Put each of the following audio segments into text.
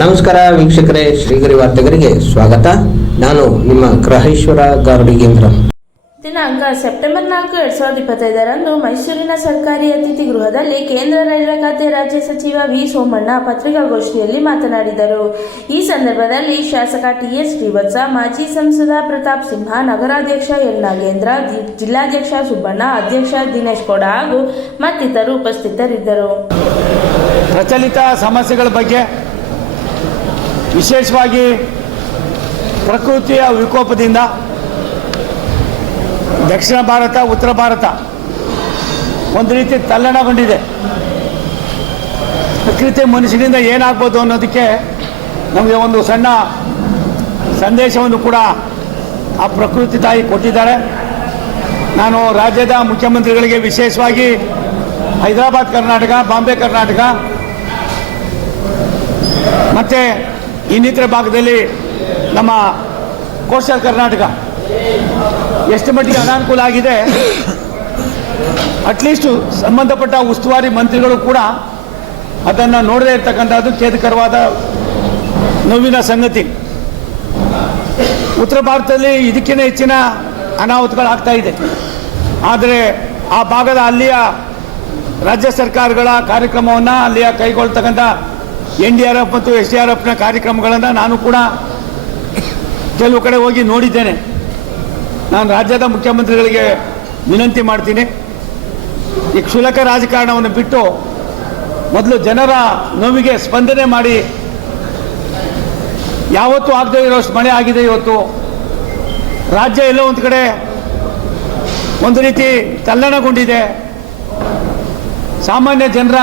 ನಮಸ್ಕಾರ ವೀಕ್ಷಕರೇ ಶ್ರೀಗರಿ ವಾರ್ತೆಗರಿಗೆ ಸ್ವಾಗತ. ನಾನು ನಿಮ್ಮ ಗ್ರಹೇಶ್ವರ ಗಾರ್ಡಿಗೇಂದ್ರ ದಿನಾಂಕ ಸೆಪ್ಟೆಂಬರ್ ನಾಲ್ಕು ಎರಡ್ ಸಾವಿರದ ಇಪ್ಪತ್ತೈದರಂದು ಮೈಸೂರಿನ ಸರ್ಕಾರಿ ಅತಿಥಿ ಗೃಹದಲ್ಲಿ ಕೇಂದ್ರ ರೈಲ್ವೆ ಖಾತೆ ರಾಜ್ಯ ಸಚಿವ ವಿ. ಸೋಮಣ್ಣ ಪತ್ರಿಕಾಗೋಷ್ಠಿಯಲ್ಲಿ ಮಾತನಾಡಿದರು. ಈ ಸಂದರ್ಭದಲ್ಲಿ ಶಾಸಕ ಟಿಎಸ್ ಶ್ರೀವತ್ಸ ಮಾಜಿ ಸಂಸದ ಪ್ರತಾಪ್ ಸಿಂಹ ನಗರಾಧ್ಯಕ್ಷ ಎಲ್ ನಾಗೇಂದ್ರ ಜಿಲ್ಲಾಧ್ಯಕ್ಷ ಸುಬ್ಬಣ್ಣ ಅಧ್ಯಕ್ಷ ದಿನೇಶ್ ಗೌಡ ಹಾಗೂ ಮತ್ತಿತರು ಉಪಸ್ಥಿತರಿದ್ದರು. ಪ್ರಚಲಿತ ಸಮಸ್ಯೆಗಳ ಬಗ್ಗೆ ವಿಶೇಷವಾಗಿ ಪ್ರಕೃತಿಯ ವಿಕೋಪದಿಂದ ದಕ್ಷಿಣ ಭಾರತ, ಉತ್ತರ ಭಾರತ ಒಂದು ರೀತಿ ತಲ್ಲಣಗೊಂಡಿದೆ. ಪ್ರಕೃತಿ ಮನುಷ್ಯನಿಂದ ಏನಾಗ್ಬೋದು ಅನ್ನೋದಕ್ಕೆ ನಮಗೆ ಒಂದು ಸಣ್ಣ ಸಂದೇಶವನ್ನು ಕೂಡ ಆ ಪ್ರಕೃತಿ ತಾಯಿ ಕೊಟ್ಟಿದ್ದಾರೆ. ನಾನು ರಾಜ್ಯದ ಮುಖ್ಯಮಂತ್ರಿಗಳಿಗೆ ವಿಶೇಷವಾಗಿ ಹೈದರಾಬಾದ್ ಕರ್ನಾಟಕ, ಬಾಂಬೆ ಕರ್ನಾಟಕ, ಮತ್ತು ಇನ್ನಿತರ ಭಾಗದಲ್ಲಿ ನಮ್ಮ ಕೋಸ್ಟಲ್ ಕರ್ನಾಟಕ ಎಷ್ಟು ಮಟ್ಟಿಗೆ ಅನಾನುಕೂಲ ಆಗಿದೆ ಅಟ್ಲೀಸ್ಟು ಸಂಬಂಧಪಟ್ಟ ಉಸ್ತುವಾರಿ ಮಂತ್ರಿಗಳು ಕೂಡ ಅದನ್ನು ನೋಡದೇ ಇರ್ತಕ್ಕಂಥದ್ದು ಖೇದಕರವಾದ ನೋವಿನ ಸಂಗತಿ. ಉತ್ತರ ಭಾರತದಲ್ಲಿ ಇದಕ್ಕಿಂತ ಹೆಚ್ಚಿನ ಅನಾಹುತಗಳಾಗ್ತಾ ಇದೆ. ಆದರೆ ಆ ಭಾಗದ ಅಲ್ಲಿಯ ರಾಜ್ಯ ಸರ್ಕಾರಗಳ ಕಾರ್ಯಕ್ರಮವನ್ನು ಅಲ್ಲಿಯ ಕೈಗೊಳ್ತಕ್ಕಂಥ ಎನ್ ಡಿ ಆರ್ ಎಫ್ ಮತ್ತು ಎಸ್ ಡಿ ಆರ್ ಎಫ್ನ ಕಾರ್ಯಕ್ರಮಗಳನ್ನು ನಾನು ಕೂಡ ಕೆಲವು ಕಡೆ ಹೋಗಿ ನೋಡಿದ್ದೇನೆ. ನಾನು ರಾಜ್ಯದ ಮುಖ್ಯಮಂತ್ರಿಗಳಿಗೆ ವಿನಂತಿ ಮಾಡ್ತೀನಿ. ಈ ಕ್ಷುಲಕ ರಾಜಕಾರಣವನ್ನು ಬಿಟ್ಟು ಮೊದಲು ಜನರ ನೋವಿಗೆ ಸ್ಪಂದನೆ ಮಾಡಿ. ಯಾವತ್ತೂ ಆಗದೇ ಇರೋಷ್ಟು ಮಳೆ ಆಗಿದೆ ಇವತ್ತು. ರಾಜ್ಯ ಎಲ್ಲೋ ಒಂದು ಕಡೆ ಒಂದು ರೀತಿ ತಲ್ಲಣಗೊಂಡಿದೆ. ಸಾಮಾನ್ಯ ಜನರ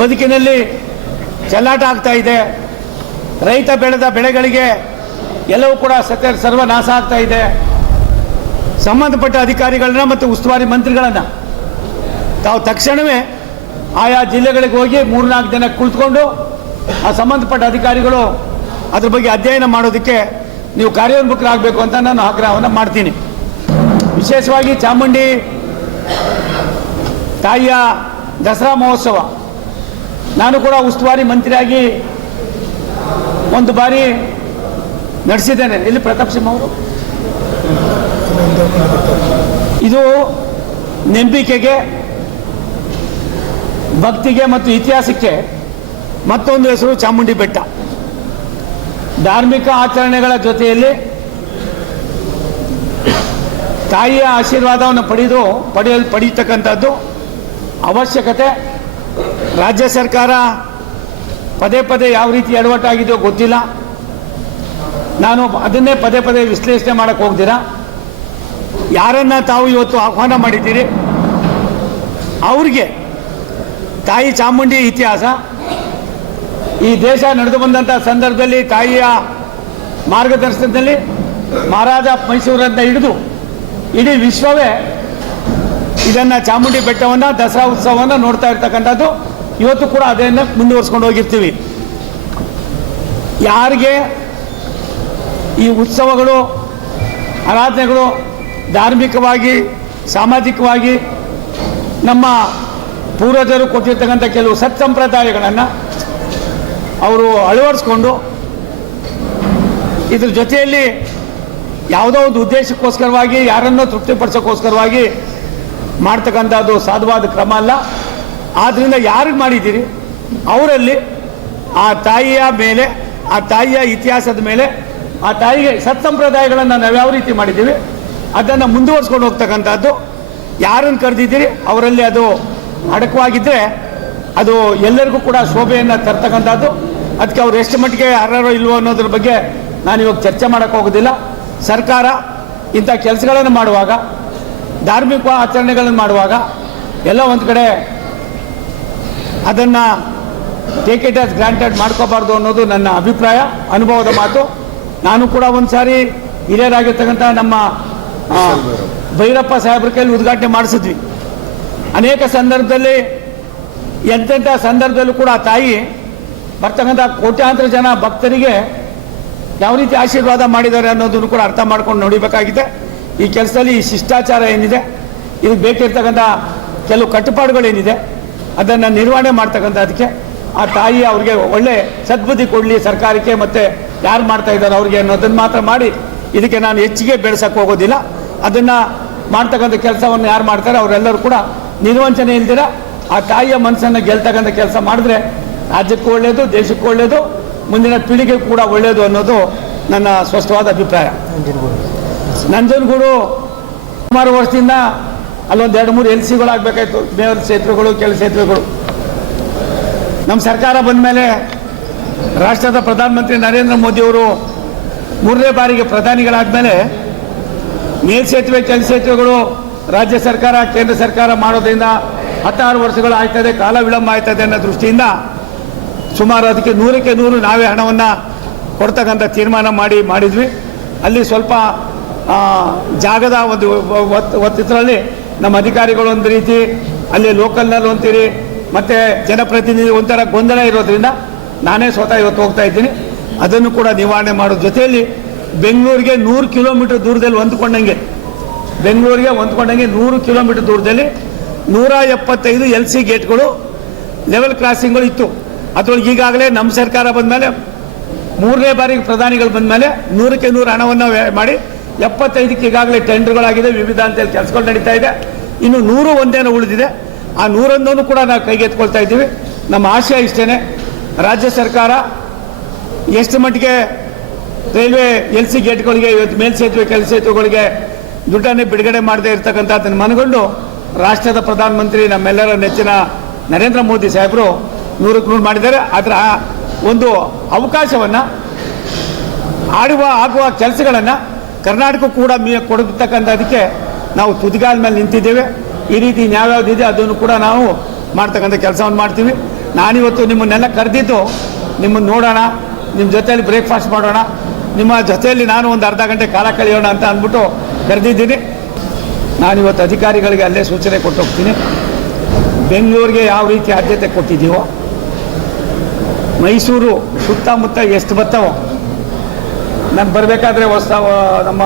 ಬದುಕಿನಲ್ಲಿ ಚೆಲ್ಲಾಟ ಆಗ್ತಾ ಇದೆ. ರೈತ ಬೆಳೆದ ಬೆಳೆಗಳಿಗೆ ಎಲ್ಲವೂ ಕೂಡ ಸತ್ಯ, ಸರ್ವನಾಶ ಆಗ್ತಾ ಇದೆ. ಸಂಬಂಧಪಟ್ಟ ಅಧಿಕಾರಿಗಳನ್ನ ಮತ್ತು ಉಸ್ತುವಾರಿ ಮಂತ್ರಿಗಳನ್ನು ತಾವು ತಕ್ಷಣವೇ ಆಯಾ ಜಿಲ್ಲೆಗಳಿಗೆ ಹೋಗಿ ಮೂರ್ನಾಲ್ಕು ಜನ ಕುಳಿತುಕೊಂಡು ಆ ಸಂಬಂಧಪಟ್ಟ ಅಧಿಕಾರಿಗಳು ಅದ್ರ ಬಗ್ಗೆ ಅಧ್ಯಯನ ಮಾಡೋದಕ್ಕೆ ನೀವು ಕಾರ್ಯೋನ್ಮುಖರಾಗಬೇಕು ಅಂತ ನಾನು ಆಗ್ರಹವನ್ನು ಮಾಡ್ತೀನಿ. ವಿಶೇಷವಾಗಿ ಚಾಮುಂಡಿ ತಾಯಿಯ ದಸರಾ ಮಹೋತ್ಸವ. ನಾನು ಕೂಡ ಉಸ್ತುವಾರಿ ಮಂತ್ರಿಯಾಗಿ ಒಂದು ಬಾರಿ ನಡೆಸಿದ್ದೇನೆ. ಇಲ್ಲಿ ಪ್ರತಾಪ್ ಸಿಂಹ ಅವರು? ಇದು ನಂಬಿಕೆಗೆ, ಭಕ್ತಿಗೆ ಮತ್ತು ಇತಿಹಾಸಕ್ಕೆ ಮತ್ತೊಂದು ಹೆಸರು ಚಾಮುಂಡಿ ಬೆಟ್ಟ. ಧಾರ್ಮಿಕ ಆಚರಣೆಗಳ ಜೊತೆಯಲ್ಲಿ ತಾಯಿಯ ಆಶೀರ್ವಾದವನ್ನು ಪಡೆದು, ಪಡೆಯಲು ಪಡೀತಕ್ಕಂಥದ್ದು ಅವಶ್ಯಕತೆ. ರಾಜ್ಯ ಸರ್ಕಾರ ಪದೇ ಪದೇ ಯಾವ ರೀತಿ ಎಡವಟ್ಟಾಗಿದೆಯೋ ಗೊತ್ತಿಲ್ಲ. ನಾನು ಅದನ್ನೇ ಪದೇ ಪದೇ ವಿಶ್ಲೇಷಣೆ ಮಾಡಕ್ಕೆ ಹೋಗ್ತೀರಾ ಯಾರನ್ನ ತಾವು ಇವತ್ತು ಆಹ್ವಾನ ಮಾಡಿದ್ದೀರಿ? ಅವ್ರಿಗೆ ತಾಯಿ ಚಾಮುಂಡಿ ಇತಿಹಾಸ, ಈ ದೇಶ ನಡೆದು ಬಂದಂಥ ಸಂದರ್ಭದಲ್ಲಿ ತಾಯಿಯ ಮಾರ್ಗದರ್ಶನದಲ್ಲಿ ಮಹಾರಾಜ ಮೈಸೂರನ್ನ ಹಿಡಿದು ಇಡೀ ವಿಶ್ವವೇ ಇದನ್ನು ಚಾಮುಂಡಿ ಬೆಟ್ಟವನ್ನು ದಸರಾ ಉತ್ಸವವನ್ನು ನೋಡ್ತಾ ಇರ್ತಕ್ಕಂಥದ್ದು. ಇವತ್ತು ಕೂಡ ಅದನ್ನು ಮುಂದುವರ್ಸ್ಕೊಂಡು ಹೋಗಿರ್ತೀವಿ. ಯಾರಿಗೆ ಈ ಉತ್ಸವಗಳು, ಆರಾಧನೆಗಳು ಧಾರ್ಮಿಕವಾಗಿ, ಸಾಮಾಜಿಕವಾಗಿ ನಮ್ಮ ಪೂರ್ವಜರು ಕೊಟ್ಟಿರ್ತಕ್ಕಂಥ ಕೆಲವು ಸತ್ ಸಂಪ್ರದಾಯಗಳನ್ನು ಅವರು ಅಳವಡಿಸ್ಕೊಂಡು ಇದ್ರ ಜೊತೆಯಲ್ಲಿ ಯಾವುದೋ ಒಂದು ಉದ್ದೇಶಕ್ಕೋಸ್ಕರವಾಗಿ, ಯಾರನ್ನೋ ತೃಪ್ತಿಪಡಿಸೋಕ್ಕೋಸ್ಕರವಾಗಿ ಮಾಡ್ತಕ್ಕಂಥದ್ದು ಸಾಧುವಾದ ಕ್ರಮ ಅಲ್ಲ. ಆದ್ದರಿಂದ ಯಾರಿಗೆ ಮಾಡಿದ್ದೀರಿ? ಅವರಲ್ಲಿ ಆ ತಾಯಿಯ ಮೇಲೆ, ಆ ತಾಯಿಯ ಇತಿಹಾಸದ ಮೇಲೆ, ಆ ತಾಯಿಗೆ ಸತ್ಸಂಪ್ರದಾಯಗಳನ್ನು ನಾವು ಯಾವ ರೀತಿ ಮಾಡಿದ್ದೀವಿ? ಅದನ್ನು ಮುಂದುವರ್ಸ್ಕೊಂಡು ಹೋಗ್ತಕ್ಕಂಥದ್ದು. ಯಾರನ್ನು ಕರೆದಿದ್ದೀರಿ? ಅವರಲ್ಲಿ ಅದು ಅಡಕವಾಗಿದ್ದರೆ ಅದು ಎಲ್ಲರಿಗೂ ಕೂಡ ಶೋಭೆಯನ್ನು ತರ್ತಕ್ಕಂಥದ್ದು. ಅದಕ್ಕೆ ಅವ್ರು ಎಷ್ಟು ಮಟ್ಟಿಗೆ ಅರ್ಹರೋ ಇಲ್ವೋ ಅನ್ನೋದ್ರ ಬಗ್ಗೆ ನಾನು ಇವಾಗ ಚರ್ಚೆ ಮಾಡೋಕ್ಕೋಗೋದಿಲ್ಲ ಸರ್ಕಾರ ಇಂಥ ಕೆಲಸಗಳನ್ನು ಮಾಡುವಾಗ ಧಾರ್ಮಿಕ ಆಚರಣೆಗಳನ್ನು ಮಾಡುವಾಗ ಎಲ್ಲ ಒಂದು ಕಡೆ ಅದನ್ನು ಟೇಕ್ ಇಟ್ ಆಸ್ ಗ್ರಾಂಟೆಡ್ ಮಾಡ್ಕೋಬಾರ್ದು ಅನ್ನೋದು ನನ್ನ ಅಭಿಪ್ರಾಯ, ಅನುಭವದ ಮಾತು. ನಾನು ಕೂಡ ಒಂದು ಸಾರಿ ಹಿರಿಯರಾಗಿರ್ತಕ್ಕಂಥ ನಮ್ಮ ಭೈರಪ್ಪ ಸಾಹೇಬ್ರ ಕೈಯಲ್ಲಿ ಉದ್ಘಾಟನೆ ಮಾಡಿಸಿದ್ವಿ. ಅನೇಕ ಸಂದರ್ಭದಲ್ಲಿ, ಎಂತೆಂಥ ಸಂದರ್ಭದಲ್ಲೂ ಕೂಡ ಆ ತಾಯಿ ಬರ್ತಕ್ಕಂಥ ಕೋಟ್ಯಾಂತರ ಜನ ಭಕ್ತರಿಗೆ ಯಾವ ರೀತಿ ಆಶೀರ್ವಾದ ಮಾಡಿದ್ದಾರೆ ಅನ್ನೋದನ್ನು ಕೂಡ ಅರ್ಥ ಮಾಡ್ಕೊಂಡು ನೋಡಿಬೇಕಾಗಿದೆ. ಈ ಕೆಲಸದಲ್ಲಿ ಈ ಶಿಷ್ಟಾಚಾರ ಏನಿದೆ? ಇದಕ್ಕೆ ಬೇಕಿರ್ತಕ್ಕಂಥ ಕೆಲವು ಕಟ್ಟುಪಾಡುಗಳೇನಿದೆ? ಅದನ್ನು ನಿರ್ವಹಣೆ ಮಾಡ್ತಕ್ಕಂಥ ಅದಕ್ಕೆ ಆ ತಾಯಿ ಅವ್ರಿಗೆ ಒಳ್ಳೆ ಸದ್ಬುದ್ಧಿ ಕೊಡಲಿ ಸರ್ಕಾರಕ್ಕೆ ಮತ್ತು ಯಾರು ಮಾಡ್ತಾ ಇದ್ದಾರೆ ಅವ್ರಿಗೆ ಅನ್ನೋದನ್ನು ಮಾತ್ರ ಮಾಡಿ ಇದಕ್ಕೆ ನಾನು ಹೆಚ್ಚಿಗೆ ಬೆಳೆಸೋಕ್ಕೆ ಹೋಗೋದಿಲ್ಲ. ಅದನ್ನು ಮಾಡ್ತಕ್ಕಂಥ ಕೆಲಸವನ್ನು ಯಾರು ಮಾಡ್ತಾರೆ ಅವರೆಲ್ಲರೂ ಕೂಡ ನಿರ್ವಂಚನೆ ಇಲ್ದಿರ ಆ ತಾಯಿಯ ಮನಸ್ಸನ್ನು ಗೆಲ್ತಕ್ಕಂಥ ಕೆಲಸ ಮಾಡಿದ್ರೆ ರಾಜ್ಯಕ್ಕೂ ಒಳ್ಳೆಯದು ದೇಶಕ್ಕೂ ಒಳ್ಳೆಯದು ಮುಂದಿನ ಪೀಳಿಗೆ ಕೂಡ ಒಳ್ಳೆಯದು ಅನ್ನೋದು ನನ್ನ ಸ್ಪಷ್ಟವಾದ ಅಭಿಪ್ರಾಯ. ನಂಜನಗೂಡು ಸುಮಾರು ವರ್ಷದಿಂದ ಅಲ್ಲೊಂದು ಎರಡು ಮೂರು ಎಲ್ ಸಿಗಳಾಗಬೇಕಾಯ್ತು ಮೇವರ್ ಸೇತುವೆಗಳು ಕೆಲ ಸೇತುವೆಗಳು ನಮ್ಮ ಸರ್ಕಾರ ಬಂದ ಮೇಲೆ ರಾಷ್ಟ್ರದ ಪ್ರಧಾನಮಂತ್ರಿ ನರೇಂದ್ರ ಮೋದಿಯವರು ಮೂರನೇ ಬಾರಿಗೆ ಪ್ರಧಾನಿಗಳಾದ ಮೇಲೆ ಮೇಲ್ ಸೇತುವೆ ಕೆಲ ಸೇತುವೆಗಳು ರಾಜ್ಯ ಸರ್ಕಾರ, ಕೇಂದ್ರ ಸರ್ಕಾರ ಮಾಡೋದ್ರಿಂದ ಹತ್ತಾರು ವರ್ಷಗಳು ಆಯ್ತದೆ ಕಾಲ ವಿಳಂಬ ಆಯ್ತದೆ ಅನ್ನೋ ದೃಷ್ಟಿಯಿಂದ ಸುಮಾರು ಅದಕ್ಕೆ ನೂರಕ್ಕೆ ನೂರು ನಾವೇ ಹಣವನ್ನು ಕೊಡ್ತಕ್ಕಂಥ ತೀರ್ಮಾನ ಮಾಡಿ ಮಾಡಿದ್ವಿ. ಅಲ್ಲಿ ಸ್ವಲ್ಪ ಜಾಗದ ಒಂದು ಒತ್ತು ಒತ್ತಿದ್ರಲ್ಲಿ ನಮ್ಮ ಅಧಿಕಾರಿಗಳು ಒಂದು ರೀತಿ ಅಲ್ಲಿ ಲೋಕಲ್ನಲ್ಲಿ ಒಂತೀರಿ ಮತ್ತು ಜನಪ್ರತಿನಿಧಿ ಒಂಥರ ಗೊಂದಲ ಇರೋದ್ರಿಂದ ನಾನೇ ಸ್ವತಃ ಇವತ್ತು ಹೋಗ್ತಾ ಇದ್ದೀನಿ. ಅದನ್ನು ಕೂಡ ನಿವಾರಣೆ ಮಾಡೋ ಜೊತೆಯಲ್ಲಿ ಬೆಂಗಳೂರಿಗೆ ನೂರು ಕಿಲೋಮೀಟರ್ ದೂರದಲ್ಲಿ ಹೊಂದ್ಕೊಂಡಂಗೆ, ಬೆಂಗಳೂರಿಗೆ ಹೊಂದ್ಕೊಂಡಂಗೆ ನೂರು ಕಿಲೋಮೀಟರ್ ದೂರದಲ್ಲಿ ನೂರ ಎಪ್ಪತ್ತೈದು ಎಲ್ ಸಿ ಗೇಟ್ಗಳು ಲೆವೆಲ್ ಕ್ರಾಸಿಂಗ್ಗಳು ಇತ್ತು. ಅದ್ರೊಳಗೆ ಈಗಾಗಲೇ ನಮ್ಮ ಸರ್ಕಾರ ಬಂದಮೇಲೆ ಮೂರನೇ ಬಾರಿಗೆ ಪ್ರಧಾನಿಗಳು ಬಂದಮೇಲೆ ನೂರಕ್ಕೆ ನೂರು ಹಣವನ್ನು ಮಾಡಿ ಎಪ್ಪತ್ತೈದಕ್ಕೆ ಈಗಾಗಲೇ ಟೆಂಡರ್ಗಳಾಗಿದೆ ವಿವಿಧ ಅಂತೇಳಿ ಕೆಲಸಗಳು ನಡೀತಾ ಇದೆ. ಇನ್ನು ನೂರು ಒಂದೇನೋ ಉಳಿದಿದೆ. ಆ ನೂರೊಂದನ್ನು ಕೂಡ ನಾವು ಕೈಗೆತ್ಕೊಳ್ತಾ ಇದ್ದೀವಿ. ನಮ್ಮ ಆಶಯ ಇಷ್ಟೇ ರಾಜ್ಯ ಸರ್ಕಾರ ಎಷ್ಟು ಮಟ್ಟಿಗೆ ರೈಲ್ವೆ ಎಲ್ ಸಿ ಗೇಟ್ಗಳಿಗೆ ಇವತ್ತು ಮೇಲ್ಸೇತುವೆ ಕೆಲ ಸೇತುವೆಗಳಿಗೆ ದುಡ್ಡನ್ನೇ ಬಿಡುಗಡೆ ಮಾಡದೇ ಇರ್ತಕ್ಕಂಥದ್ದನ್ನು ಮನಗೊಂಡು ರಾಷ್ಟ್ರದ ಪ್ರಧಾನಮಂತ್ರಿ ನಮ್ಮೆಲ್ಲರ ನೆಚ್ಚಿನ ನರೇಂದ್ರ ಮೋದಿ ಸಾಹೇಬರು ನೂರಕ್ಕೆ ನೂರು ಮಾಡಿದ್ದಾರೆ. ಅದರ ಒಂದು ಅವಕಾಶವನ್ನು ಆಡುವ, ಆಗುವ ಕೆಲಸಗಳನ್ನು ಕರ್ನಾಟಕ ಕೂಡ ಮೀ ಕೊಡತಕ್ಕಂಥದಕ್ಕೆ ನಾವು ತುದಿಗಾಲ ಮೇಲೆ ನಿಂತಿದ್ದೇವೆ. ಈ ರೀತಿ ಇದೆ, ಅದನ್ನು ಕೂಡ ನಾವು ಮಾಡ್ತಕ್ಕಂಥ ಕೆಲಸವನ್ನು ಮಾಡ್ತೀವಿ. ನಾನಿವತ್ತು ನಿಮ್ಮನ್ನೆಲ್ಲ ಕರೆದಿದ್ದು ನಿಮ್ಮನ್ನು ನೋಡೋಣ, ನಿಮ್ಮ ಜೊತೆಯಲ್ಲಿ ಬ್ರೇಕ್ಫಾಸ್ಟ್ ಮಾಡೋಣ, ನಿಮ್ಮ ಜೊತೆಯಲ್ಲಿ ನಾನು ಒಂದು ಅರ್ಧ ಗಂಟೆ ಕಾಲ ಕಳೆಯೋಣ ಅಂತ ಅಂದ್ಬಿಟ್ಟು ಕರೆದಿದ್ದೀನಿ. ನಾನಿವತ್ತು ಅಧಿಕಾರಿಗಳಿಗೆ ಅಲ್ಲೇ ಸೂಚನೆ ಕೊಟ್ಟು ಹೋಗ್ತೀನಿ. ಬೆಂಗಳೂರಿಗೆ ಯಾವ ರೀತಿ ಆದ್ಯತೆ ಕೊಟ್ಟಿದ್ದೀವೋ, ಮೈಸೂರು ಸುತ್ತಮುತ್ತ ಎಷ್ಟು ಬರ್ತಾವೋ ನಾನು ಬರಬೇಕಾದ್ರೆ ಹೊಸ ನಮ್ಮ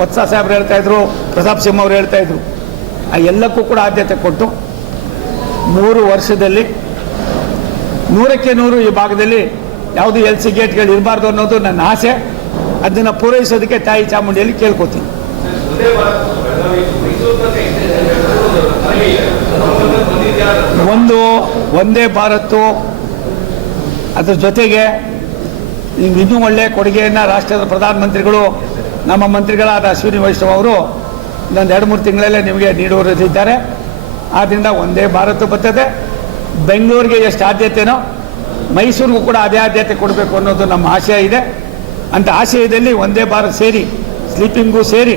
ವತ್ಸ ಸಾಹೇಬ್ರು ಹೇಳ್ತಾ ಇದ್ರು, ಪ್ರತಾಪ್ ಸಿಂಹ ಅವರು ಹೇಳ್ತಾ ಇದ್ರು. ಆ ಎಲ್ಲಕ್ಕೂ ಕೂಡ ಆದ್ಯತೆ ಕೊಟ್ಟು ಮೂರು ವರ್ಷದಲ್ಲಿ ನೂರಕ್ಕೆ ನೂರು ಈ ಭಾಗದಲ್ಲಿ ಯಾವುದು ಎಲ್ ಸಿ ಗೇಟ್ಗಳು ಇರಬಾರ್ದು ಅನ್ನೋದು ನನ್ನ ಆಸೆ. ಅದನ್ನು ಪೂರೈಸೋದಕ್ಕೆ ತಾಯಿ ಚಾಮುಂಡಿಯಲ್ಲಿ ಕೇಳ್ಕೊತೀನಿ. ಒಂದು, ಒಂದೇ ಭಾರತ್ತು, ಅದ್ರ ಜೊತೆಗೆ ಇನ್ನೂ ಒಳ್ಳೆಯ ಕೊಡುಗೆಯನ್ನು ರಾಷ್ಟ್ರದ ಪ್ರಧಾನಮಂತ್ರಿಗಳು ನಮ್ಮ ಮಂತ್ರಿಗಳಾದ ಅಶ್ವಿನಿ ವೈಷ್ಣವ್ ಅವರು ಇನ್ನೊಂದು ಎರಡು, ಮೂರು ತಿಂಗಳಲ್ಲೇ ನಿಮಗೆ ನೀಡುವರಿದ್ದಾರೆ ಆದ್ದರಿಂದ ಒಂದೇ ಭಾರತ ಬರ್ತದೆ. ಬೆಂಗಳೂರಿಗೆ ಎಷ್ಟು ಆದ್ಯತೆನೋ, ಮೈಸೂರಿಗೂ ಕೂಡ ಅದೇ ಆದ್ಯತೆ ಕೊಡಬೇಕು ಅನ್ನೋದು ನಮ್ಮ ಆಶಯ ಇದೆ. ಅಂತ ಆಶಯದಲ್ಲಿ ಒಂದೇ ಭಾರತ್ ಸೇರಿ, ಸ್ಲೀಪಿಂಗೂ ಸೇರಿ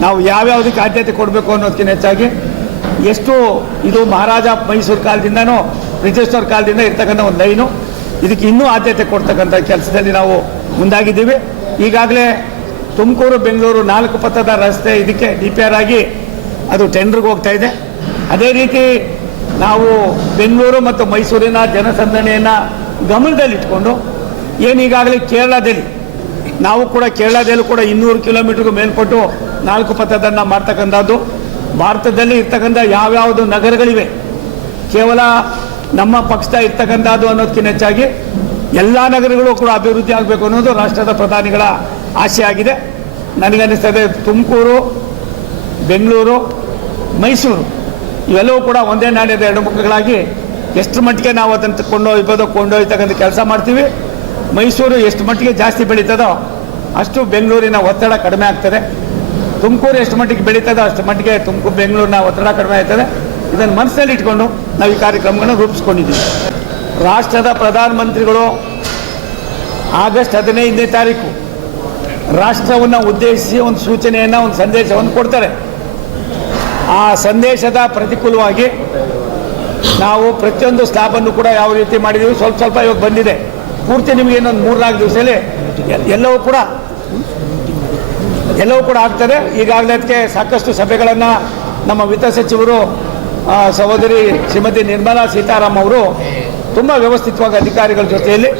ನಾವು ಯಾವ್ಯಾವುದಕ್ಕೆ ಆದ್ಯತೆ ಕೊಡಬೇಕು ಅನ್ನೋದಕ್ಕಿಂತ ಹೆಚ್ಚಾಗಿ ಎಷ್ಟು ಇದು ಮಹಾರಾಜ ಮೈಸೂರು ಕಾಲದಿಂದನೋ ರಿಜಿಸ್ಟರ್ ಕಾಲದಿಂದ ಇರ್ತಕ್ಕಂಥ ಒಂದು ಲೈನು. ಇದಕ್ಕೆ ಇನ್ನೂ ಆದ್ಯತೆ ಕೊಡ್ತಕ್ಕಂಥ ಕೆಲಸದಲ್ಲಿ ನಾವು ಮುಂದಾಗಿದ್ದೀವಿ. ಈಗಾಗಲೇ ತುಮಕೂರು, ಬೆಂಗಳೂರು ನಾಲ್ಕು ಪಥದ ರಸ್ತೆ ಇದಕ್ಕೆ ಡಿ ಪಿ ಆರ್ ಆಗಿ ಅದು ಟೆಂಡರ್ಗೆ ಹೋಗ್ತಾ ಇದೆ. ಅದೇ ರೀತಿ ನಾವು ಬೆಂಗಳೂರು ಮತ್ತು ಮೈಸೂರಿನ ಜನಸಂದಣಿಯನ್ನು ಗಮನದಲ್ಲಿಟ್ಕೊಂಡು ಏನು ಈಗಾಗಲೇ ಕೇರಳದಲ್ಲಿ, ನಾವು ಕೂಡ ಕೇರಳದಲ್ಲೂ ಕೂಡ ಇನ್ನೂರು ಕಿಲೋಮೀಟ್ರಿಗೂ ಮೇಲ್ಪಟ್ಟು ನಾಲ್ಕು ಪಥದನ್ನು ಮಾಡ್ತಕ್ಕಂಥದ್ದು. ಭಾರತದಲ್ಲಿ ಇರ್ತಕ್ಕಂಥ ಯಾವ್ಯಾವುದು ನಗರಗಳಿವೆ, ಕೇವಲ ನಮ್ಮ ಪಕ್ಷದ ಇರ್ತಕ್ಕಂಥದ್ದು ಅನ್ನೋದಕ್ಕಿಂತ ಹೆಚ್ಚಾಗಿ ಎಲ್ಲ ನಗರಗಳು ಕೂಡ ಅಭಿವೃದ್ಧಿ ಆಗಬೇಕು ಅನ್ನೋದು ರಾಷ್ಟ್ರದ ಪ್ರಧಾನಿಗಳ ಆಸೆ ಆಗಿದೆ. ನನಗನ್ನಿಸ್ತದೆ ತುಮಕೂರು, ಬೆಂಗಳೂರು, ಮೈಸೂರು. ಇವೆಲ್ಲವೂ ಕೂಡ ಒಂದೇ ನಾಣ್ಯದ ಎರಡು ಮುಖಗಳಾಗಿ ಎಷ್ಟು ಮಟ್ಟಿಗೆ ನಾವು ಅದನ್ನು ಕೊಂಡೊಯ್ಬೋದು ಕೊಂಡೊಯ್ತಕ್ಕಂಥ ಕೆಲಸ ಮಾಡ್ತೀವಿ. ಮೈಸೂರು ಎಷ್ಟು ಮಟ್ಟಿಗೆ ಜಾಸ್ತಿ ಬೆಳೀತದೋ ಅಷ್ಟು ಬೆಂಗಳೂರಿನ ಒತ್ತಡ ಕಡಿಮೆ ಆಗ್ತದೆ. ತುಮಕೂರು ಎಷ್ಟು ಮಟ್ಟಿಗೆ ಬೆಳೀತದೋ ಅಷ್ಟು ಮಟ್ಟಿಗೆ ತುಮಕೂರು ಬೆಂಗಳೂರಿನ ಒತ್ತಡ ಕಡಿಮೆ ಆಗ್ತದೆ. ಇದನ್ನು ಮನಸ್ಸಲ್ಲಿ ಇಟ್ಕೊಂಡು ನಾವು ಈ ಕಾರ್ಯಕ್ರಮಗಳನ್ನು ರೂಪಿಸ್ಕೊಂಡಿದ್ದೀವಿ. ರಾಷ್ಟ್ರದ ಪ್ರಧಾನಮಂತ್ರಿಗಳು ಆಗಸ್ಟ್ ಹದಿನೈದನೇ ತಾರೀಕು ರಾಷ್ಟ್ರವನ್ನು ಉದ್ದೇಶಿಸಿ ಒಂದು ಸೂಚನೆಯನ್ನು, ಒಂದು ಸಂದೇಶವನ್ನು ಕೊಡ್ತಾರೆ. ಆ ಸಂದೇಶದ ಪ್ರತಿಕೂಲವಾಗಿ ನಾವು ಪ್ರತಿಯೊಂದು ಸ್ಲಾಬನ್ನು ಕೂಡ ಯಾವ ರೀತಿ ಮಾಡಿದ್ದೀವಿ ಸ್ವಲ್ಪ ಸ್ವಲ್ಪ ಇವಾಗ ಬಂದಿದೆ. ಪೂರ್ತಿ ನಿಮಗೆ ಇನ್ನೊಂದು ಮೂರ್ನಾಲ್ಕು ದಿವಸದಲ್ಲಿ ಎಲ್ಲವೂ ಕೂಡ ಎಲ್ಲವೂ ಕೂಡ ಆಗ್ತದೆ. ಈಗಾಗಲೇ ಅದಕ್ಕೆ ಸಾಕಷ್ಟು ಸಭೆಗಳನ್ನು ನಮ್ಮ ವಿತ್ತ ಸಚಿವರು ಸಹೋದರಿ ಶ್ರೀಮತಿ ನಿರ್ಮಲಾ ಸೀತಾರಾಮ್ ಅವರು ತುಂಬ ವ್ಯವಸ್ಥಿತವಾಗಿ ಅಧಿಕಾರಿಗಳ ಜೊತೆಯಲ್ಲಿ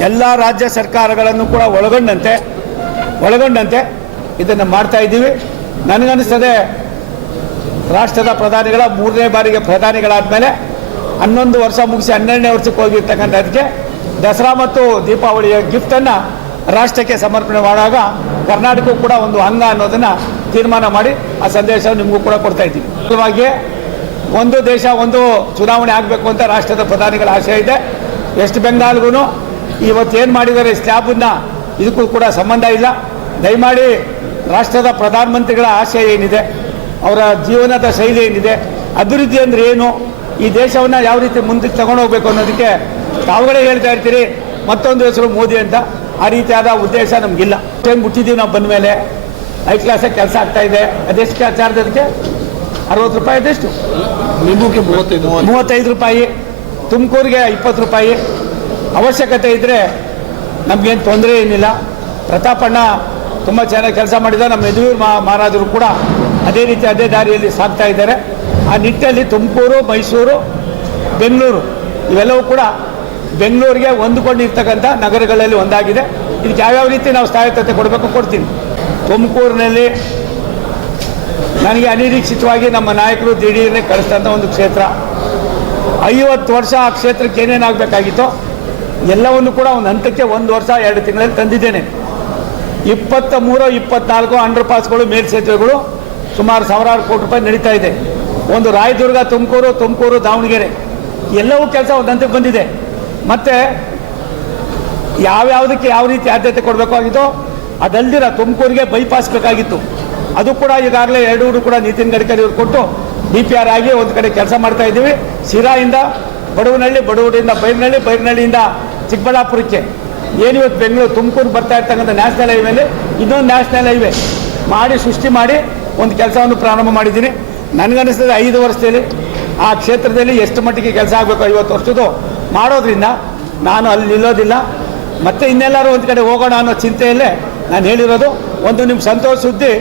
ಎಲ್ಲ ರಾಜ್ಯ ಸರ್ಕಾರಗಳನ್ನು ಕೂಡ ಒಳಗೊಂಡಂತೆ ಒಳಗೊಂಡಂತೆ ಇದನ್ನು ಮಾಡ್ತಾ ಇದ್ದೀವಿ. ನನಗನ್ನಿಸ್ತದೆ ರಾಷ್ಟ್ರದ ಪ್ರಧಾನಿಗಳ ಮೂರನೇ ಬಾರಿಗೆ ಪ್ರಧಾನಿಗಳಾದ ಮೇಲೆ ಹನ್ನೊಂದು ವರ್ಷ ಮುಗಿಸಿ ಹನ್ನೆರಡನೇ ವರ್ಷಕ್ಕೆ ಹೋಗಿರ್ತಕ್ಕಂಥದ್ದಕ್ಕೆ ದಸರಾ ಮತ್ತು ದೀಪಾವಳಿಯ ಗಿಫ್ಟನ್ನು ರಾಷ್ಟ್ರಕ್ಕೆ ಸಮರ್ಪಣೆ ಮಾಡುವಾಗ ಕರ್ನಾಟಕ ಕೂಡ ಒಂದು ಅಂಗ ಅನ್ನೋದನ್ನು ತೀರ್ಮಾನ ಮಾಡಿ ಆ ಸಂದೇಶ ನಿಮಗೂ ಕೂಡ ಕೊಡ್ತಾ ಇದ್ದೀವಿ ಒಂದು ದೇಶ ಒಂದು ಚುನಾವಣೆ ಆಗಬೇಕು ಅಂತ ರಾಷ್ಟ್ರದ ಪ್ರಧಾನಿಗಳ ಆಶಯ ಇದೆ. ವೆಸ್ಟ್ ಬೆಂಗಾಲ್ಗೂ ಇವತ್ತು ಏನು ಮಾಡಿದ್ದಾರೆ ಸ್ಲ್ಯಾಬನ್ನು ಇದಕ್ಕೂ ಕೂಡ ಸಂಬಂಧ ಇಲ್ಲ. ದಯಮಾಡಿ ರಾಷ್ಟ್ರದ ಪ್ರಧಾನಮಂತ್ರಿಗಳ ಆಶಯ ಏನಿದೆ, ಅವರ ಜೀವನದ ಶೈಲಿ ಏನಿದೆ, ಅಭಿವೃದ್ಧಿ ಅಂದರೆ ಏನು, ಈ ದೇಶವನ್ನು ಯಾವ ರೀತಿ ಮುಂದಕ್ಕೆ ತಗೊಂಡು ಹೋಗಬೇಕು ಅನ್ನೋದಕ್ಕೆ ತಾವುಗಳೇ ಹೇಳ್ತಾ ಇರ್ತೀರಿ. ಮತ್ತೊಂದು ಹೆಸರು ಮೋದಿ ಅಂತ. ಆ ರೀತಿಯಾದ ಉದ್ದೇಶ ನಮಗಿಲ್ಲ. ಟೈಮ್ ಬಿಟ್ಟಿದ್ದೀವಿ ನಾವು ಬಂದ ಮೇಲೆ ಐ ಕ್ಲಾಸಾಗಿ ಕೆಲಸ ಆಗ್ತಾ ಇದೆ. ಅದೆಷ್ಟು ಚಾರ್ಜ್ ಅದಕ್ಕೆ ಅರವತ್ತು ರೂಪಾಯಿ ಅದೆಷ್ಟು? ನಿಮಗೆ ಮೂವತ್ತೈದು. ಮೂವತ್ತೈದು ರೂಪಾಯಿ. ತುಮಕೂರಿಗೆ ಇಪ್ಪತ್ತು ರೂಪಾಯಿ. ಅವಶ್ಯಕತೆ ಇದ್ದರೆ ನಮಗೇನು ತೊಂದರೆ ಏನಿಲ್ಲ. ಪ್ರತಾಪಣ್ಣ ತುಂಬ ಚೆನ್ನಾಗಿ ಕೆಲಸ ಮಾಡಿದ ನಮ್ಮ ಯದುವೀರ್ ಮಹಾರಾಜರು ಕೂಡ ಅದೇ ರೀತಿ ಅದೇ ದಾರಿಯಲ್ಲಿ ಸಾಗ್ತಾ ಇದ್ದಾರೆ. ಆ ನಿಟ್ಟಲ್ಲಿ ತುಮಕೂರು ಮೈಸೂರು ಬೆಂಗಳೂರು ಇವೆಲ್ಲವೂ ಕೂಡ ಬೆಂಗಳೂರಿಗೆ ಹೊಂದಿಕೊಂಡಿರ್ತಕ್ಕಂಥ ನಗರಗಳಲ್ಲಿ ಒಂದಾಗಿದೆ. ಇದಕ್ಕೆ ಯಾವ್ಯಾವ ರೀತಿ ನಾವು ಸ್ಥಾಯಿತತೆ ಕೊಡಬೇಕು ಕೊಡ್ತೀನಿ. ತುಮಕೂರಿನಲ್ಲಿ ನನಗೆ ಅನಿರೀಕ್ಷಿತವಾಗಿ ನಮ್ಮ ನಾಯಕರು ದಿಢೀರನೇ ಕಳಿಸಿದಂಥ ಒಂದು ಕ್ಷೇತ್ರ. ಐವತ್ತು ವರ್ಷ ಆ ಕ್ಷೇತ್ರಕ್ಕೆ ಏನೇನಾಗಬೇಕಾಗಿತ್ತೋ ಎಲ್ಲವನ್ನು ಕೂಡ ಒಂದು ಹಂತಕ್ಕೆ ಒಂದು ವರ್ಷ, ಎರಡು ತಿಂಗಳಲ್ಲಿ ತಂದಿದ್ದೇನೆ. ಇಪ್ಪತ್ತ ಮೂರು, ಇಪ್ಪತ್ನಾಲ್ಕು ಅಂಡರ್ ಪಾಸ್ಗಳು ಮೇಲ್ಸೇತುವೆಗಳು ಸುಮಾರು ಸಾವಿರಾರು ಕೋಟಿ ರೂಪಾಯಿ ನಡೀತಾ ಇದೆ. ಒಂದು ರಾಯದುರ್ಗ, ತುಮಕೂರು ತುಮಕೂರು, ದಾವಣಗೆರೆ, ಎಲ್ಲವೂ ಕೆಲಸ ಒಂದು ಹಂತಕ್ಕೆ ಬಂದಿದೆ. ಮತ್ತು ಯಾವ್ಯಾವುದಕ್ಕೆ ಯಾವ ರೀತಿ ಆದ್ಯತೆ ಕೊಡಬೇಕಾಗಿತ್ತು ಅದಲ್ದಿರ ತುಮಕೂರಿಗೆ ಬೈಪಾಸ್ ಬೇಕಾಗಿತ್ತು. ಅದು ಕೂಡ ಈಗಾಗಲೇ ಎರಡೂರು ಕೂಡ ನಿತಿನ್ ಗಡ್ಕರಿ ಅವರು ಕೊಟ್ಟು ಡಿ ಪಿ ಆರ್ ಆಗಿ ಒಂದು ಕಡೆ ಕೆಲಸ ಮಾಡ್ತಾ ಇದ್ದೀವಿ. ಸಿರಾಯಿಂದ ಬಡವನಹಳ್ಳಿ ಬಡವಡಿಯಿಂದ ಬೈರನಹಳ್ಳಿ, ಬೈರನಹಳ್ಳಿಯಿಂದ ಚಿಕ್ಕಬಳ್ಳಾಪುರಕ್ಕೆ. ಏನಿವತ್ತು ಬೆಂಗಳೂರು, ತುಮಕೂರು ಬರ್ತಾ ಇರ್ತಕ್ಕಂಥ ನ್ಯಾಷನಲ್ ಹೈವೇಲಿ ಇನ್ನೊಂದು ನ್ಯಾಷನಲ್ ಹೈವೇ ಮಾಡಿ, ಸೃಷ್ಟಿ ಮಾಡಿ ಒಂದು ಕೆಲಸವನ್ನು ಪ್ರಾರಂಭ ಮಾಡಿದ್ದೀನಿ. ನನಗನ್ನಿಸ್ತದೆ ಐದು ವರ್ಷದಲ್ಲಿ. ಆ ಕ್ಷೇತ್ರದಲ್ಲಿ ಎಷ್ಟು ಮಟ್ಟಿಗೆ ಕೆಲಸ ಆಗಬೇಕು ಐವತ್ತು ವರ್ಷದ್ದು ಮಾಡೋದ್ರಿಂದ ನಾನು ಅಲ್ಲಿ ನಿಲ್ಲೋದಿಲ್ಲ. ಮತ್ತೆ ಇನ್ನೆಲ್ಲರೂ ಒಂದು ಕಡೆ ಹೋಗೋಣ ಅನ್ನೋ ಚಿಂತೆಯಲ್ಲೇ ನಾನು ಹೇಳಿರೋದು. ಒಂದು ನಿಮ್ಮ ಸಂತೋಷ ಸುದ್ದಿ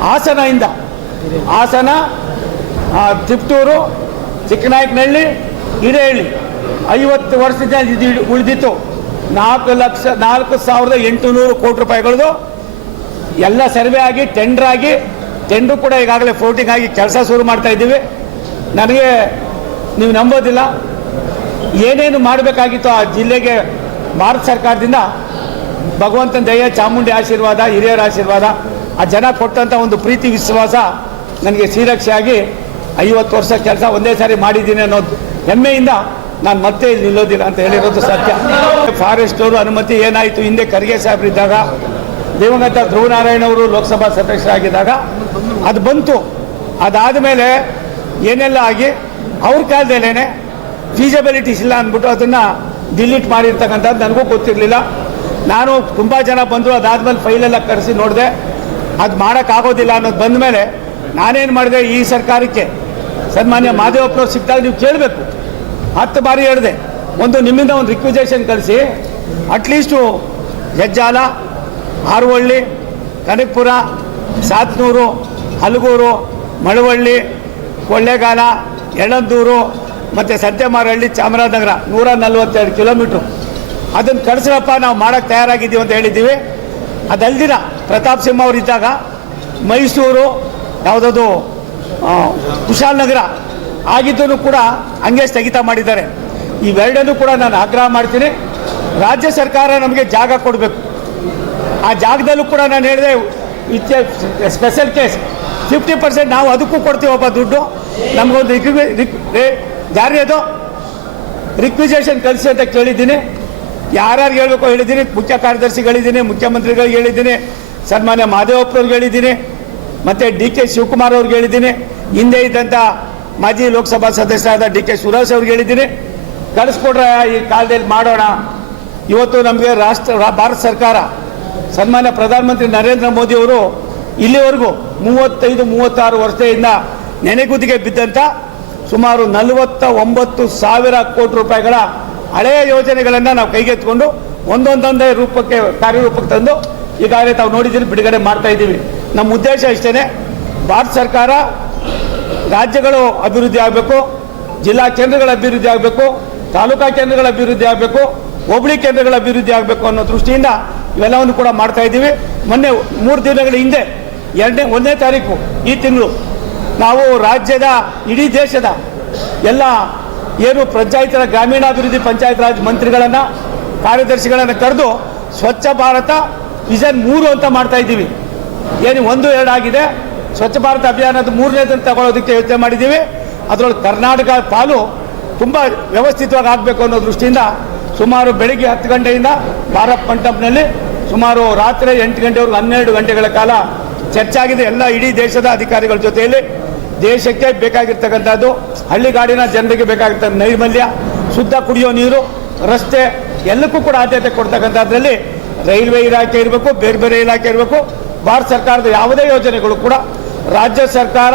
ಹಾಸನದಿಂದ. ಹಾಸನ ಆ, ತಿಪ್ಟೂರು ಚಿಕ್ಕನಾಯಕನಹಳ್ಳಿ ಹಿರೇಹಳ್ಳಿ. ಐವತ್ತು ವರ್ಷದಿಂದ ಇದು ಉಳಿದಿತ್ತು. ನಾಲ್ಕು ಲಕ್ಷ ನಾಲ್ಕು ಸಾವಿರದ ಎಂಟುನೂರು ಕೋಟಿ ರೂಪಾಯಿಗಳದು ಎಲ್ಲ ಸರ್ವೆ ಆಗಿ ಟೆಂಡರ್ ಆಗಿ ಟೆಂಡರ್ ಕೂಡ ಈಗಾಗಲೇ ಫ್ಲೋಟಿಂಗ್ ಆಗಿ ಕೆಲಸ ಶುರು ಮಾಡ್ತಾ ಇದ್ದೀವಿ. ನನಗೆ ನೀವು ನಂಬೋದಿಲ್ಲ. ಏನೇನು ಮಾಡಬೇಕಾಗಿತ್ತು ಆ ಜಿಲ್ಲೆಗೆ ಭಾರತ ಸರ್ಕಾರದಿಂದ ಭಗವಂತನ ದಯ ಚಾಮುಂಡಿ ಆಶೀರ್ವಾದ ಹಿರಿಯರ ಆಶೀರ್ವಾದ. ಆ ಜನ ಕೊಟ್ಟಂಥ ಒಂದು ಪ್ರೀತಿ ವಿಶ್ವಾಸ ನನಗೆ ಶ್ರೀರಕ್ಷೆಯಾಗಿ ಐವತ್ತು ವರ್ಷ ಕೆಲಸ ಒಂದೇ ಸಾರಿ ಮಾಡಿದ್ದೀನಿ ಅನ್ನೋದು ಹೆಮ್ಮೆಯಿಂದ ನಾನು ಮತ್ತೆ ಇಲ್ಲಿ ನಿಲ್ಲೋದಿಲ್ಲ ಅಂತ ಹೇಳಿರೋದು ಸತ್ಯ. ಫಾರೆಸ್ಟ್ ಅವರು ಅನುಮತಿ ಏನಾಯಿತು? ಹಿಂದೆ ಖರ್ಗೆ ಸಾಹೇಬರಿದ್ದಾಗ ದಿವಂಗತ ಧ್ರುವನಾರಾಯಣ ಅವರು ಲೋಕಸಭಾ ಸದಸ್ಯರಾಗಿದ್ದಾಗ ಅದು ಬಂತು. ಅದಾದ ಮೇಲೆ ಏನೆಲ್ಲ ಆಗಿ ಅವ್ರ ಕಾಲದಲ್ಲೇ ಫೀಸಬಿಲಿಟೀಸ್ ಇಲ್ಲ ಅಂದ್ಬಿಟ್ಟು ಅದನ್ನು ಡಿಲೀಟ್ ಮಾಡಿರ್ತಕ್ಕಂಥದ್ದು ನನಗೂ ಗೊತ್ತಿರಲಿಲ್ಲ. ನಾನು ತುಂಬ ಜನ ಬಂದರು, ಅದಾದ್ಮೇಲೆ ಫೈಲೆಲ್ಲ ಕರೆಸಿ ನೋಡಿದೆ. ಅದು ಮಾಡೋಕ್ಕಾಗೋದಿಲ್ಲ ಅನ್ನೋದು ಬಂದ ಮೇಲೆ ನಾನೇನು ಮಾಡಿದೆ ಈ ಸರ್ಕಾರಕ್ಕೆ? ಸನ್ಮಾನ್ಯ ಮಾದೇವಪ್ಪನವ್ರು ಸಿಕ್ಕಿದಾಗ ನೀವು ಕೇಳಬೇಕು. ಹತ್ತು ಬಾರಿ ಹೇಳಿದೆ, ಒಂದು ನಿಮ್ಮಿಂದ ಒಂದು ರಿಕ್ವಿಜೇಷನ್ ಕಳಿಸಿ ಅಟ್ಲೀಸ್ಟು ಹೆಜ್ಜಾಲ ಆರುವಳ್ಳಿ, ಕನಕಪುರ, ಸಾತ್ನೂರು, ಹಲಗೂರು, ಮಳವಳ್ಳಿ, ಕೊಳ್ಳೇಗಾಲ ಎಳಂದೂರು ಮತ್ತು ಸತ್ಯಮಾರಹಳ್ಳಿ, ಚಾಮರಾಜನಗರ, ನೂರ ನಲ್ವತ್ತೆರಡು ಕಿಲೋಮೀಟ್ರು ಅದನ್ನು ಕಳಿಸ್ರಪ್ಪ, ನಾವು ಮಾಡೋಕ್ಕೆ ತಯಾರಾಗಿದ್ದೀವಿ ಅಂತ ಹೇಳಿದ್ದೀವಿ. ಅದಲ್ದಿರ ಪ್ರತಾಪ್ ಸಿಂಹ ಅವರಿದ್ದಾಗ ಮೈಸೂರು ಯಾವುದಾದ್ರು ಕುಶಾಲ್ ಕುಶಾಲನಗರ ಆಗಿದ್ದನ್ನು ಕೂಡ ಹಂಗೆ ಸ್ಥಗಿತ ಮಾಡಿದ್ದಾರೆ. ಇವೆರಡನ್ನೂ ಕೂಡ ನಾನು ಆಗ್ರಹ ಮಾಡ್ತೀನಿ. ರಾಜ್ಯ ಸರ್ಕಾರ ನಮಗೆ ಜಾಗ ಕೊಡಬೇಕು. ಆ ಜಾಗದಲ್ಲೂ ಕೂಡ ನಾನು ಹೇಳಿದೆ ಸ್ಪೆಷಲ್ ಕೇಸ್ ಫಿಫ್ಟಿ ಪರ್ಸೆಂಟ್ ನಾವು ಅದಕ್ಕೂ ಕೊಡ್ತೀವಪ್ಪ ದುಡ್ಡು. ನಮಗೊಂದು ಜಾರಿ ಅದು? ರಿಕ್ವಿಸೇಷನ್ ಕಳಿಸಿ ಅಂತ ಕೇಳಿದ್ದೀನಿ. ಯಾರ್ಯಾರು ಹೇಳಬೇಕು ಹೇಳಿದ್ದೀನಿ. ಮುಖ್ಯ ಕಾರ್ಯದರ್ಶಿಗಳಿದ್ದೀನಿ ಮುಖ್ಯಮಂತ್ರಿಗಳಿಗೆ ಹೇಳಿದ್ದೀನಿ. ಸನ್ಮಾನ್ಯ ಮಾದೇವಪ್ಪನವ್ರಿಗೆ ಹೇಳಿದ್ದೀನಿ, ಮತ್ತು ಡಿ ಕೆ ಶಿವಕುಮಾರ್ ಅವ್ರಿಗೆ ಹೇಳಿದ್ದೀನಿ, ಹಿಂದೆ ಇದ್ದಂಥ ಮಾಜಿ ಲೋಕಸಭಾ ಸದಸ್ಯರಾದ ಡಿ ಕೆ ಸುರೇಶ್ ಅವ್ರಿಗೆ ಹೇಳಿದ್ದೀನಿ. ಕಳಿಸ್ಕೊಡ್ರ ಈ ಕಾಲದಲ್ಲಿ ಮಾಡೋಣ. ಇವತ್ತು ನಮಗೆ ರಾಷ್ಟ್ರ ಭಾರತ ಸರ್ಕಾರ, ಸನ್ಮಾನ್ಯ ಪ್ರಧಾನಮಂತ್ರಿ ನರೇಂದ್ರ ಮೋದಿ ಅವರು ಇಲ್ಲಿವರೆಗೂ ಮೂವತ್ತೈದು, ಮೂವತ್ತಾರು ವರ್ಷದಿಂದ ನೆನೆಗುದಿಗೆ ಬಿದ್ದಂಥ ಸುಮಾರು ನಲವತ್ತ ಒಂಬತ್ತು ಸಾವಿರ ಕೋಟಿ ರೂಪಾಯಿಗಳ ಹಳೆಯ ಯೋಜನೆಗಳನ್ನು ನಾವು ಕೈಗೆತ್ತಿಕೊಂಡು ಒಂದೊಂದೊಂದೇ ರೂಪಕ್ಕೆ ಕಾರ್ಯರೂಪಕ್ಕೆ ತಂದು ಈಗಾಗಲೇ ತಾವು ನೋಡಿದ್ದೀನಿ, ಬಿಡುಗಡೆ ಮಾಡ್ತಾ ಇದ್ದೀವಿ. ನಮ್ಮ ಉದ್ದೇಶ ಇಷ್ಟೇ ಭಾರತ ಸರ್ಕಾರ ರಾಜ್ಯಗಳು ಅಭಿವೃದ್ಧಿ ಆಗಬೇಕು, ಜಿಲ್ಲಾ ಕೇಂದ್ರಗಳ ಅಭಿವೃದ್ಧಿ ಆಗಬೇಕು, ತಾಲೂಕಾ ಕೇಂದ್ರಗಳ ಅಭಿವೃದ್ಧಿ ಆಗಬೇಕು, ಹೋಬಳಿ ಕೇಂದ್ರಗಳ ಅಭಿವೃದ್ಧಿ ಆಗಬೇಕು ಅನ್ನೋ ದೃಷ್ಟಿಯಿಂದ ಇವೆಲ್ಲವನ್ನು ಕೂಡ ಮಾಡ್ತಾ ಇದ್ದೀವಿ. ಮೊನ್ನೆ ಮೂರು ದಿನಗಳ ಹಿಂದೆ, ಎರಡನೇ, ಒಂದನೇ ತಾರೀಕು ಈ ತಿಂಗಳು, ನಾವು ರಾಜ್ಯದ, ಇಡೀ ದೇಶದ ಎಲ್ಲ ಏನು ಪಂಚಾಯತ್ ಗ್ರಾಮೀಣಾಭಿವೃದ್ಧಿ ಪಂಚಾಯತ್ ರಾಜ್ ಮಂತ್ರಿಗಳನ್ನು, ಕಾರ್ಯದರ್ಶಿಗಳನ್ನು ಕರೆದು, ಸ್ವಚ್ಛ ಭಾರತ ವಿಷನ್ ಮೂರು ಅಂತ ಮಾಡ್ತಾ ಇದ್ದೀವಿ. ಏನು ಒಂದು, ಎರಡು ಆಗಿದೆ. ಸ್ವಚ್ಛ ಭಾರತ ಅಭಿಯಾನದ ಮೂರನೇದನ್ನು ತಗೊಳ್ಳೋದಕ್ಕೆ ಯೋಚನೆ ಮಾಡಿದ್ದೀವಿ. ಅದರೊಳಗೆ ಕರ್ನಾಟಕ ಪಾಲು ತುಂಬ ವ್ಯವಸ್ಥಿತವಾಗಿ ಆಗಬೇಕು ಅನ್ನೋ ದೃಷ್ಟಿಯಿಂದ ಸುಮಾರು ಬೆಳಿಗ್ಗೆ ಹತ್ತು ಗಂಟೆಯಿಂದ ಭಾರತ್ ಮಂಟಪ್ನಲ್ಲಿ ಸುಮಾರು ರಾತ್ರಿ ಎಂಟು ಗಂಟೆವರೆಗೂ ಹನ್ನೆರಡು ಗಂಟೆಗಳ ಕಾಲ ಚರ್ಚೆ ಆಗಿದೆ. ಎಲ್ಲ ಇಡೀ ದೇಶದ ಅಧಿಕಾರಿಗಳ ಜೊತೆಯಲ್ಲಿ ದೇಶಕ್ಕೆ ಬೇಕಾಗಿರ್ತಕ್ಕಂಥದ್ದು ಹಳ್ಳಿಗಾಡಿನ ಜನರಿಗೆ ಬೇಕಾಗಿರ್ತಕ್ಕಂಥ ನೈರ್ಮಲ್ಯ, ಶುದ್ಧ ಕುಡಿಯೋ ನೀರು, ರಸ್ತೆ, ಎಲ್ಲಕ್ಕೂ ಕೂಡ ಆದ್ಯತೆ ಕೊಡ್ತಕ್ಕಂಥದ್ರಲ್ಲಿ ರೈಲ್ವೆ ಇಲಾಖೆ ಇರಬೇಕು, ಬೇರೆ ಬೇರೆ ಇಲಾಖೆ ಇರಬೇಕು, ಭಾರತ ಸರ್ಕಾರದ ಯಾವುದೇ ಯೋಜನೆಗಳು ಕೂಡ ರಾಜ್ಯ ಸರ್ಕಾರ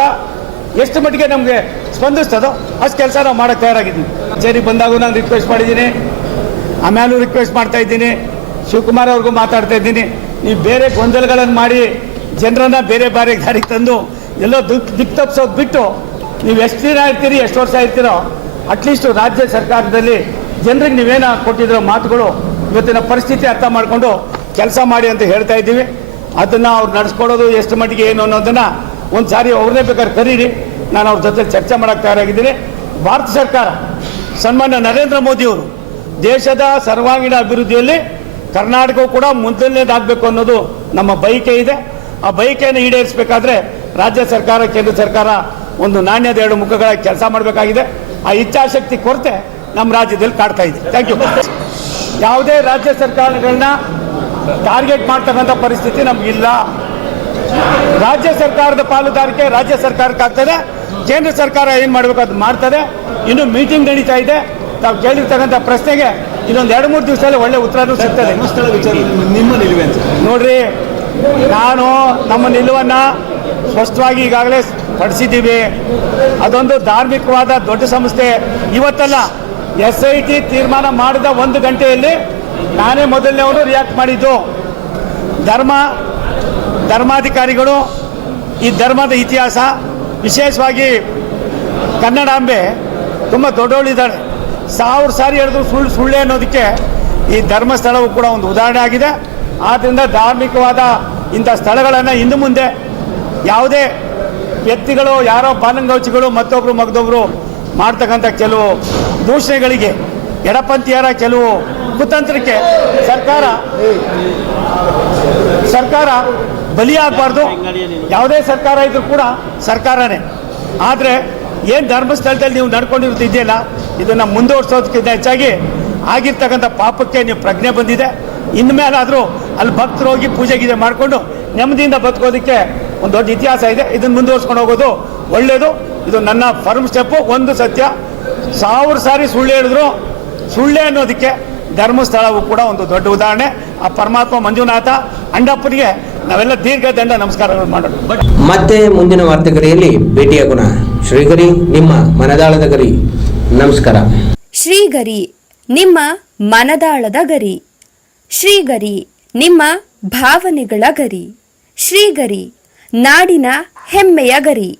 ಎಷ್ಟು ಮಟ್ಟಿಗೆ ನಮಗೆ ಸ್ಪಂದಿಸ್ತದೋ ಅಷ್ಟು ಕೆಲಸ ನಾವು ಮಾಡಕ್ಕೆ ತಯಾರಾಗಿದ್ದೀನಿ ಕಚೇರಿಗೆ ಬಂದಾಗೂ ನಾನು ರಿಕ್ವೆಸ್ಟ್ ಮಾಡಿದ್ದೀನಿ ಆಮೇಲೂ ರಿಕ್ವೆಸ್ಟ್ ಮಾಡ್ತಾ ಇದ್ದೀನಿ, ಶಿವಕುಮಾರ್ ಅವ್ರಿಗೂ ಮಾತಾಡ್ತಾ ಇದ್ದೀನಿ. ನೀವು ಬೇರೆ ಗೊಂದಲಗಳನ್ನು ಮಾಡಿ ಜನರನ್ನ ಬೇರೆ ಬೇರೆ ದಾರಿಗೆ ತಂದು ಎಲ್ಲೋ ದಿಕ್ ದಿಕ್ ತಪ್ಪಿಸೋದು ಬಿಟ್ಟು ನೀವು ಎಷ್ಟು ದಿನ ಇರ್ತೀರಿ, ಎಷ್ಟು ವರ್ಷ ಇರ್ತೀರೋ, ಅಟ್ಲೀಸ್ಟ್ ರಾಜ್ಯ ಸರ್ಕಾರದಲ್ಲಿ ಜನರಿಗೆ ನೀವೇನು ಕೊಟ್ಟಿದ್ರೋ ಮಾತುಗಳು ಇವತ್ತಿನ ಪರಿಸ್ಥಿತಿ ಅರ್ಥ ಮಾಡಿಕೊಂಡು ಕೆಲಸ ಮಾಡಿ ಅಂತ ಹೇಳ್ತಾ ಇದ್ದೀವಿ. ಅದನ್ನು ಅವ್ರು ನಡೆಸ್ಕೊಡೋದು ಎಷ್ಟು ಮಟ್ಟಿಗೆ ಏನು ಅನ್ನೋದನ್ನು ಒಂದು ಸಾರಿ ಅವ್ರನ್ನೇ ಬೇಕಾದ್ರೆ ಕರೀರಿ. ನಾನು ಅವ್ರ ಜೊತೆ ಚರ್ಚೆ ಮಾಡೋಕ್ಕೆ ತಯಾರಾಗಿದ್ದೀನಿ. ಭಾರತ ಸರ್ಕಾರ, ಸನ್ಮಾನ್ಯ ನರೇಂದ್ರ ಮೋದಿಯವರು ದೇಶದ ಸರ್ವಾಂಗೀಣ ಅಭಿವೃದ್ಧಿಯಲ್ಲಿ ಕರ್ನಾಟಕವು ಕೂಡ ಮುಂದಿನದಾಗಬೇಕು ಅನ್ನೋದು ನಮ್ಮ ಬಯಕೆ ಇದೆ. ಆ ಬಯಕೆಯನ್ನು ಈಡೇರಿಸಬೇಕಾದ್ರೆ ರಾಜ್ಯ ಸರ್ಕಾರ, ಕೇಂದ್ರ ಸರ್ಕಾರ ಒಂದು ನಾಣ್ಯದ ಎರಡು ಮುಖಗಳ ಕೆಲಸ ಮಾಡಬೇಕಾಗಿದೆ. ಆ ಇಚ್ಛಾಶಕ್ತಿ ಕೊರತೆ ನಮ್ಮ ರಾಜ್ಯದಲ್ಲಿ ಕಾಡ್ತಾ ಇದೆ. ಥ್ಯಾಂಕ್ ಯು ಯಾವುದೇ ರಾಜ್ಯ ಸರ್ಕಾರಗಳನ್ನ ಟಾರ್ಗೆಟ್ ಮಾಡ್ತಕ್ಕಂಥ ಪರಿಸ್ಥಿತಿ ನಮಗಿಲ್ಲ. ರಾಜ್ಯ ಸರ್ಕಾರದ ಪಾಲುದಾರಿಕೆ ರಾಜ್ಯ ಸರ್ಕಾರಕ್ಕಾಗ್ತದೆ. ಕೇಂದ್ರ ಸರ್ಕಾರ ಏನು ಮಾಡಬೇಕು ಅದು ಮಾಡ್ತದೆ. ಇನ್ನು ಮೀಟಿಂಗ್ ನಡೀತಾ ಇದೆ. ತಾವು ಕೇಳಿರ್ತಕ್ಕಂಥ ಪ್ರಶ್ನೆಗೆ ಇನ್ನೊಂದು ಎರಡು ಮೂರು ದಿವಸದಲ್ಲಿ ಒಳ್ಳೆ ಉತ್ತರನೂ ಸಿಗ್ತದೆ. ನಿಮ್ಮ ನಿಲುವೆ ನೋಡ್ರಿ ನಾನು ನಮ್ಮ ನಿಲುವನ್ನ ಸ್ಪಷ್ಟವಾಗಿ ಈಗಾಗಲೇ ಪಡಿಸಿದ್ದೀವಿ. ಅದೊಂದು ಧಾರ್ಮಿಕವಾದ ದೊಡ್ಡ ಸಂಸ್ಥೆ. ಇವತ್ತಲ್ಲ ಎಸ್ ಐ ಟಿ ತೀರ್ಮಾನ ಮಾಡಿದ ಒಂದು ಗಂಟೆಯಲ್ಲಿ ನಾನೇ ಮೊದಲನೇವನು ರಿಯಾಕ್ಟ್ ಮಾಡಿದ್ದು. ಧರ್ಮ, ಧರ್ಮಾಧಿಕಾರಿಗಳು, ಈ ಧರ್ಮದ ಇತಿಹಾಸ, ವಿಶೇಷವಾಗಿ ಕನ್ನಡಾಂಬೆ ತುಂಬ ದೊಡ್ಡವಳಿದ್ದಾಳೆ. ಸಾವಿರ ಸಾರಿ ಹೇಳಿದ್ರು ಸುಳ್ಳು, ಸುಳ್ಳೆ ಅನ್ನೋದಕ್ಕೆ ಈ ಧರ್ಮಸ್ಥಳವು ಕೂಡ ಒಂದು ಉದಾಹರಣೆ ಆಗಿದೆ. ಆದ್ದರಿಂದ ಧಾರ್ಮಿಕವಾದ ಇಂಥ ಸ್ಥಳಗಳನ್ನು ಇನ್ನು ಮುಂದೆ ಯಾವುದೇ ವ್ಯಕ್ತಿಗಳು, ಯಾರೋ ಬಾಲಂಗೌಚಿಗಳು ಮತ್ತೊಬ್ಬರು ಮಗದೊಬ್ಬರು ಮಾಡ್ತಕ್ಕಂಥ ಕೆಲವು ದೂಷಣೆಗಳಿಗೆ ಎಡಪಂಥೀಯರ ಕೆಲವು ಕುತಂತ್ರಕ್ಕೆ ಸರ್ಕಾರ ಸರ್ಕಾರ ಬಲಿಯಾಗಬಾರ್ದು. ಯಾವುದೇ ಸರ್ಕಾರ ಇದ್ರೂ ಕೂಡ ಸರ್ಕಾರನೇ. ಆದರೆ ಏನು ಧರ್ಮಸ್ಥಳದಲ್ಲಿ ನೀವು ನಡ್ಕೊಂಡಿರೋದು ಇದನ್ನು ಮುಂದುವರ್ಸೋದಕ್ಕಿಂತ ಹೆಚ್ಚಾಗಿ ಆಗಿರ್ತಕ್ಕಂಥ ಪಾಪಕ್ಕೆ ನೀವು ಪ್ರಜ್ಞೆ ಬಂದಿದೆ. ಇನ್ಮೇಲಾದರೂ ಅಲ್ಲಿ ಭಕ್ತರು ಹೋಗಿ ಪೂಜೆ ಗೀಜೆ ಮಾಡಿಕೊಂಡು ನೆಮ್ಮದಿಯಿಂದ ಬದುಕೋದಕ್ಕೆ ಒಂದು ದೊಡ್ಡ ಇತಿಹಾಸ ಇದೆ. ಇದನ್ನು ಮುಂದುವರ್ಸ್ಕೊಂಡು ಹೋಗೋದು ಒಳ್ಳೆಯದು ಇದು ನನ್ನ ಫರ್ಮ್ ಸ್ಟೆಪ್ಪು, ಒಂದು ಸತ್ಯ. ಸಾವಿರ ಸಾರಿ ಸುಳ್ಳು ಹೇಳಿದ್ರು. ಸುಳ್ಳೆ ಅನ್ನೋದಕ್ಕೆ ಧರ್ಮಸ್ಥಳವು ಕೂಡ ಒಂದು ದೊಡ್ಡ ಉದಾಹರಣೆ. ಆ ಪರಮಾತ್ಮ ಮಂಜುನಾಥ ಅಂಡಪ್ಪನಿಗೆ ನಾವೆಲ್ಲ ದೀರ್ಘ ದಂಡ ನಮಸ್ಕಾರಗಳು ಮಾಡೋಣ. ಬಟ್ ಮತ್ತೆ ಮುಂದಿನ ವಾರ್ತೆಗರಿಯಲ್ಲಿ ಭೇಟಿಯಾಗೋಣ ಶ್ರೀಗರಿ ನಿಮ್ಮ ಮನದಾಳದ ಗರಿ. ನಮಸ್ಕಾರ. ಶ್ರೀಗರಿ ನಿಮ್ಮ ಮನದಾಳದ ಗರಿ. ಶ್ರೀಗರಿ ನಿಮ್ಮ ಭಾವನೆಗಳ ಗರಿ. ಶ್ರೀಗರಿ ನಾಡಿನ ಹೆಮ್ಮೆಯ ಗರಿ.